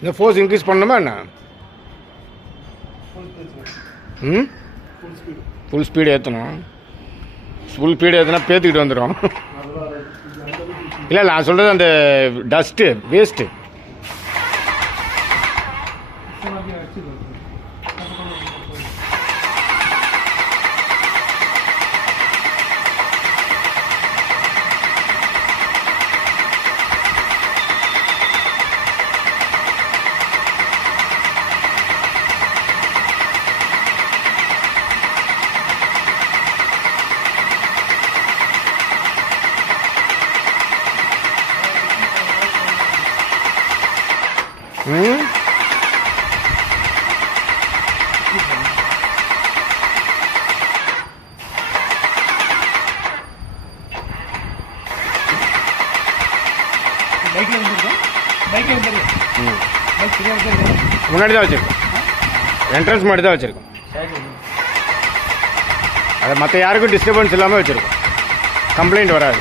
இந்த force increase பண்ணணுமா என்ன? ம், ஃபுல் ஸ்பீடு ஏற்றணும். ஃபுல் ஸ்பீடு ஏற்றினா பேத்துக்கிட்டு வந்துடும். இல்லை நான் சொல்கிறது அந்த டஸ்ட்டு வேஸ்ட்டு. ம், முன்னாடி தான் வச்சுருக்கோம். என்ட்ரன்ஸ் முன்னாடி தான் வச்சுருக்கோம். அதை மற்ற யாருக்கும் டிஸ்டர்பன்ஸ் இல்லாமல் வச்சுருக்கோம். கம்ப்ளைண்ட் வராது.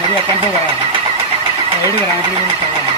நிறைய கண்ட்ரோல் எடுக்கிறாங்க. எப்படி சொல்லுவாங்க.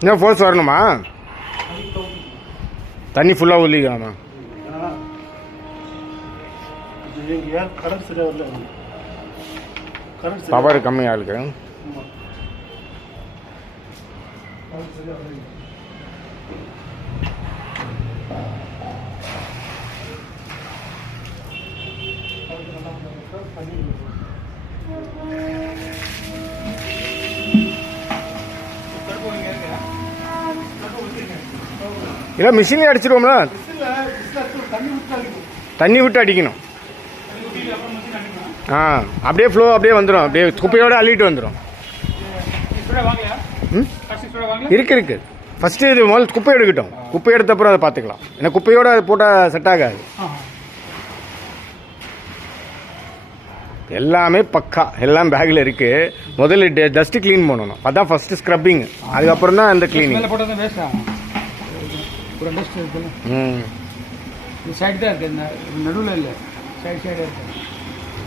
இன்னும் ஃபோர்ஸ் வரணுமா? தண்ணி ஃபுல்லாக ஊற்றிக்கலாமா? பவர் கம்மியாக இருக்கு. இல்லை மிஷின்லேயே அடிச்சிடுவோம்ல. தண்ணி விட்டு அடிக்கணும். ஆ, அப்படியே ஃப்ளோ அப்படியே வந்துடும். அப்படியே குப்பையோடு அள்ளிட்டு வந்துடும். இருக்கு இருக்கு. ஃபஸ்ட்டு இது முதல்ல குப்பை எடுக்கட்டும். குப்பை எடுத்த அப்புறம் அதை பார்த்துக்கலாம். ஏன்னா குப்பையோடு அது போட்டால் செட் ஆகாது. எல்லாமே பக்கா, எல்லாம் பேக்கில் இருக்குது. முதல்ல டஸ்ட்டு க்ளீன் பண்ணணும். அதான் ஃபஸ்ட்டு ஸ்க்ரப்பிங். அதுக்கப்புறம் தான் அந்த க்ளீனிங்.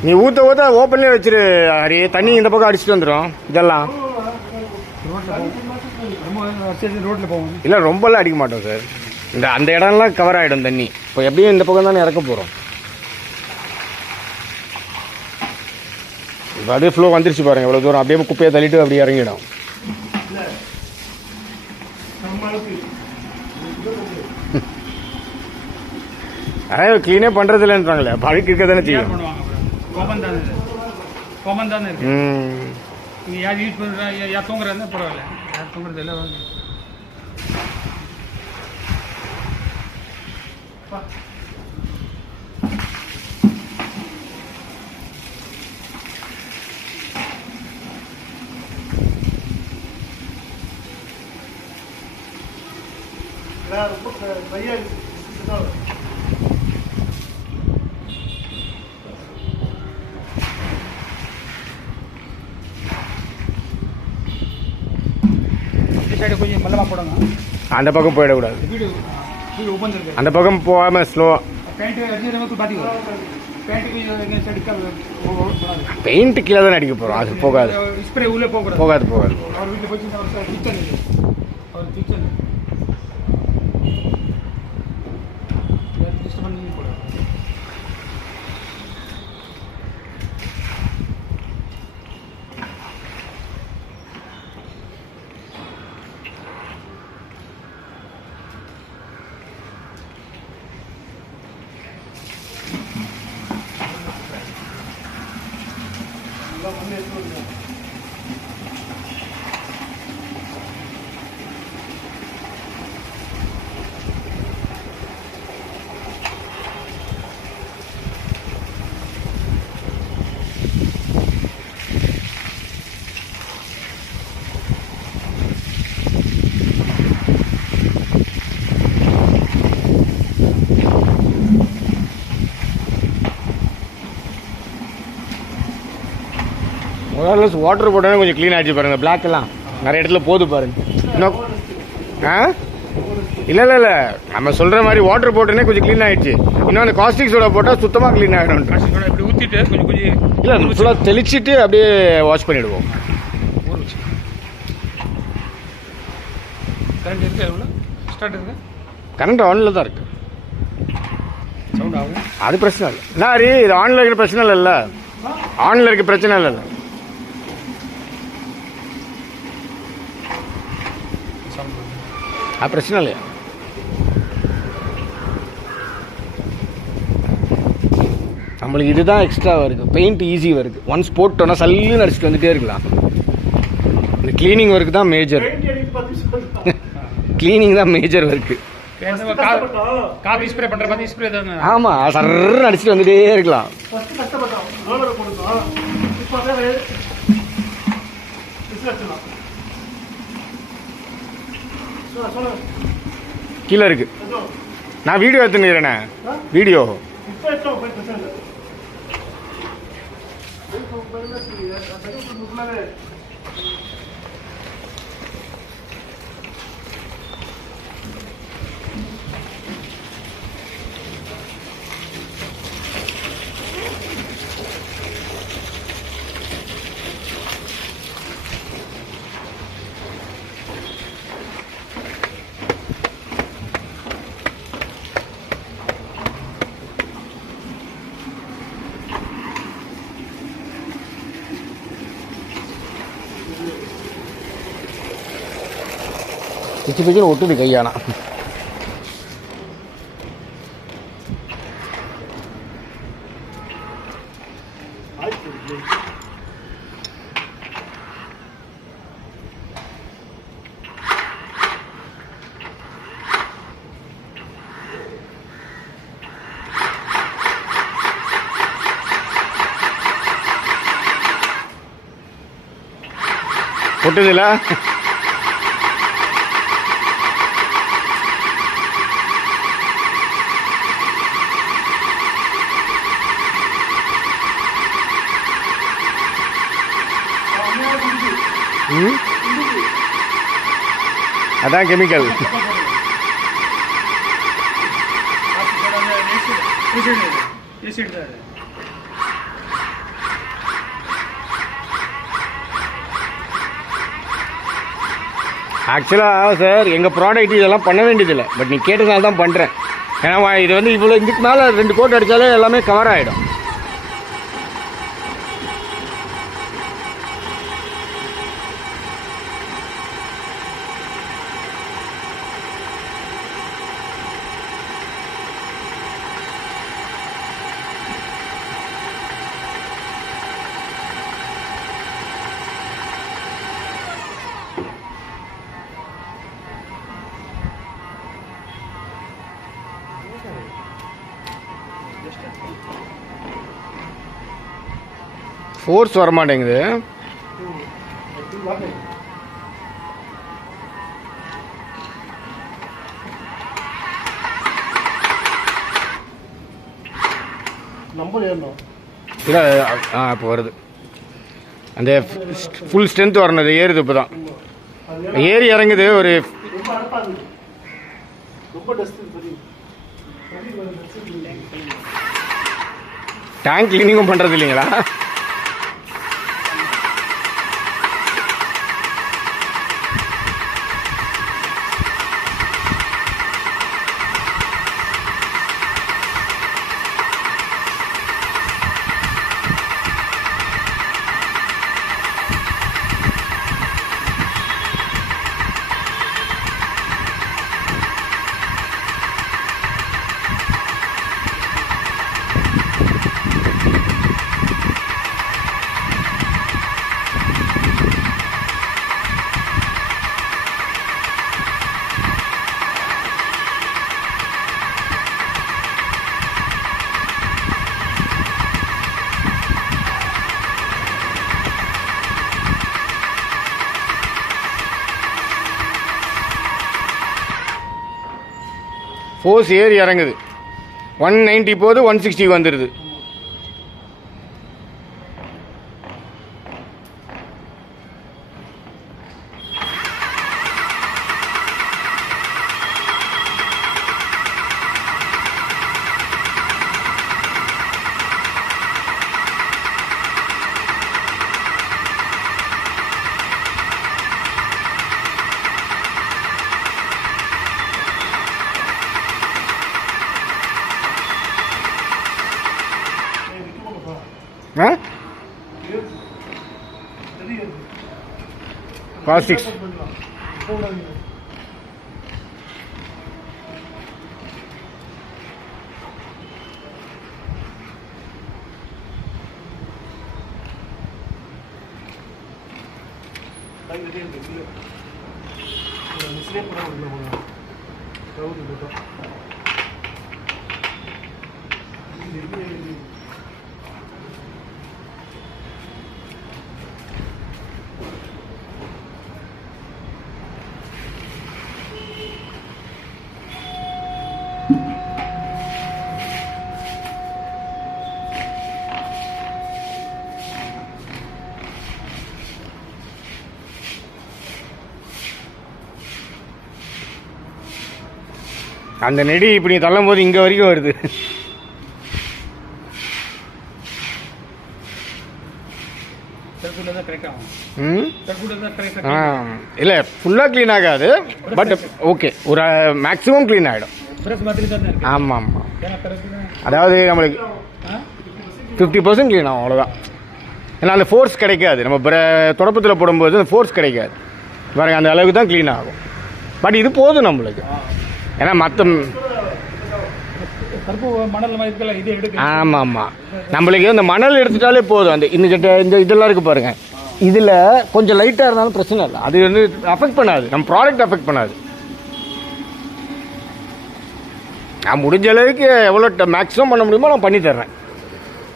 நீ ஊற்ற ஊற்ற ஓப்பன்லேயே வச்சிரு ஹரி. தண்ணி இந்த பக்கம் அடிச்சுட்டு வந்துடும். இதெல்லாம் இல்லை ரொம்பலாம் அடிக்க மாட்டோம் சார். இந்த அந்த இடம்லாம் கவர் ஆகிடும் தண்ணி. இப்போ எப்படியும் இந்த பக்கம் தானே இறக்க போகிறோம். இப்போ அப்படியே ஃப்ளோ வந்துருச்சு பாருங்க. எவ்வளோ தூரம் அப்படியே குப்பையை தள்ளிட்டு அப்படியே இறங்கிடும். அதாவது க்ளீனே பண்ணுறது இல்லைன்றாங்களே. பழுக்கு இருக்க தானே செய்யும். யார் யூஸ் பண்ணுறா, யார் தூங்குறாருன்னா பரவாயில்ல. யார் தூங்குறது எல்லாம் கொஞ்சம் மெல்லமாக போடுங்க. அந்த பக்கம் போயிடக்கூடாது. அந்த பக்கம் போகாமல் ஸ்லோவாக. பெயிண்ட் கீழே தானே அடிக்க போகிறோம். அது போகாது. போகாது போகாது. ஓரளவு வாட்டர் போட்டாலும் கொஞ்சம் க்ளீன் ஆகிடுச்சு பாருங்கள். பிளாக் எல்லாம் நிறைய இடத்துல போகுது பாருங்கள். இன்னும் ஆ இல்லை இல்லை இல்லை நம்ம சொல்கிற மாதிரி வாட்டர் போட்டோன்னே கொஞ்சம் க்ளீன் ஆகிடுச்சு. இன்னும் அந்த காஸ்டிக் சோடா போட்டால் சுத்தமாக க்ளீன் ஆகிடும். இப்படி ஊற்றிட்டு கொஞ்சம் கொஞ்சம் இல்லை ஃபுல்லாக தெளிச்சிட்டு அப்படியே வாஷ் பண்ணிவிடுவோம். ஊற வச்சு கரண்ட் இருக்கு எவ்வளோ ஸ்டார்ட் இருக்கு கரண்ட் ஆனில் தான் இருக்குது. சவுண்ட் ஆகும் அது பிரச்சனை இல்லை. நாரி இது ஆனில் இருக்கிற பிரச்சனை இல்லைல்ல. ஆனில் இருக்க பிரச்சனை இல்லைல்ல. சவுண்ட் அது பிரச்சனை இல்லையா? நம்மளுக்கு இதுதான் எக்ஸ்ட்ராவாக இருக்குது. பெயிண்ட் ஈஸியாக இருக்குது. ஒன்ஸ் போட்டோன்னா சல்லுன்னு அடிச்சுட்டு வந்துகிட்டே இருக்கலாம். இந்த க்ளீனிங் ஒர்க் தான் மேஜர். க்ளீனிங் தான் மேஜர் ஒர்க்கு. காபி ஸ்ப்ரே பண்ணுற மாதிரி ஸ்ப்ரே தானே. ஆமாம் சர்ன்னு அடிச்சுட்டு வந்துட்டே இருக்கலாம். கீழே இருக்கு. நான் வீடியோ எடுத்துக்கிறேண்ணே. வீடியோ பிச்சு பிச்சுன்னு ஒட்டுது கையானா. ஒட்டுதுல அதான் கெமிக்கல். ஆக்சுவலாக சார் எங்கள் ப்ராடக்ட் இதெல்லாம் பண்ண வேண்டியதில்லை. பட் நீ கேட்டதுனால தான் பண்ணுறேன். ஏன்னா இது வந்து இவ்வளோ இதுக்கு மேலே 2 கோட் அடித்தாலே எல்லாமே கவர் ஆகிடும். ஃபோர்ஸ் வர மாட்டேங்குது. இல்லை இப்போ வருது. அந்த ஃபுல் ஸ்ட்ரென்த் வரணும். அது ஏறுது. இப்போ தான் ஏறி இறங்குது. ஒரு டேங்க் கிளீனிங்கும் பண்ணுறது இல்லைங்களா? ஃபோர்ஸ் ஏறி இறங்குது. 190 போது 160 வந்துடுது. ஆ காஸ்டிக்ஸ் அந்த நெடி இப்படி தள்ளும் போது இங்கே வரைக்கும் வருது. இல்லை ஃபுல்லாக க்ளீன் ஆகாது, பட் ஓகே ஒரு மேக்ஸிமம் க்ளீன் ஆகிடும். ஆமாம் ஆமாம், அதாவது நம்மளுக்கு 50% க்ளீன் ஆகும், அவ்வளோதான். ஏன்னா அந்த ஃபோர்ஸ் கிடைக்காது, நம்ம தொடப்பத்தில் போடும்போது அந்த ஃபோர்ஸ் கிடைக்காது பாருங்க, அந்த அளவுக்கு தான் க்ளீன் ஆகும். பட் இது போதும் நம்மளுக்கு, ஏன்னா மற்ற ஆமாம் ஆமாம், நம்மளுக்கு இந்த மணல் எடுத்துட்டாலே போதும். அந்த இந்த இதெல்லாம் இருக்குது பாருங்கள், இதில் கொஞ்சம் லைட்டாக இருந்தாலும் பிரச்சனை இல்லை, அது வந்து அஃபெக்ட் பண்ணாது, நம்ம ப்ராடக்ட் அஃபெக்ட் பண்ணாது. நான் முடிஞ்ச அளவுக்கு எவ்வளோ மேக்ஸிமம் பண்ண முடியுமோ நான் பண்ணித்தர்றேன்.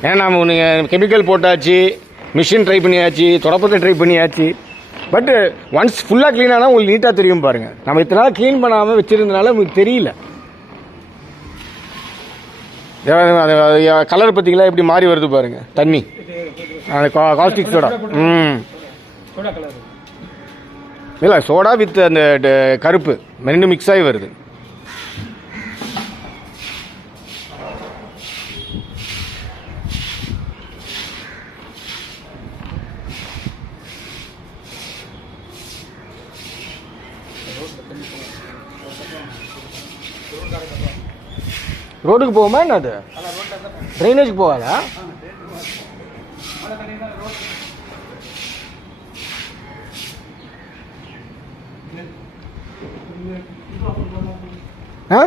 ஏன்னா நம்ம நீங்கள் கெமிக்கல் போட்டாச்சு, மிஷின் ட்ரை பண்ணியாச்சு, தொடப்பத்தை ட்ரை பண்ணியாச்சு, பட் ஒன்ஸ் ஃபுல்லாக க்ளீன் ஆனால் உங்களுக்கு நீட்டாக தெரியும் பாருங்கள். நம்ம இத்தனை நாள் க்ளீன் பண்ணாமல் வச்சுருந்தனால உங்களுக்கு தெரியல. கலர் பற்றிக்கலாம் எப்படி மாறி வருது பாருங்கள், தண்ணி அந்த காஸ்டிக் சோடா. இல்லை சோடா வித் அந்த கருப்பு ரெண்டு மிக்ஸ் ஆகி வருது. ரோடுக்கு போகுமா என்ன, அது ட்ரைனேஜுக்கு போகாதா? ஆ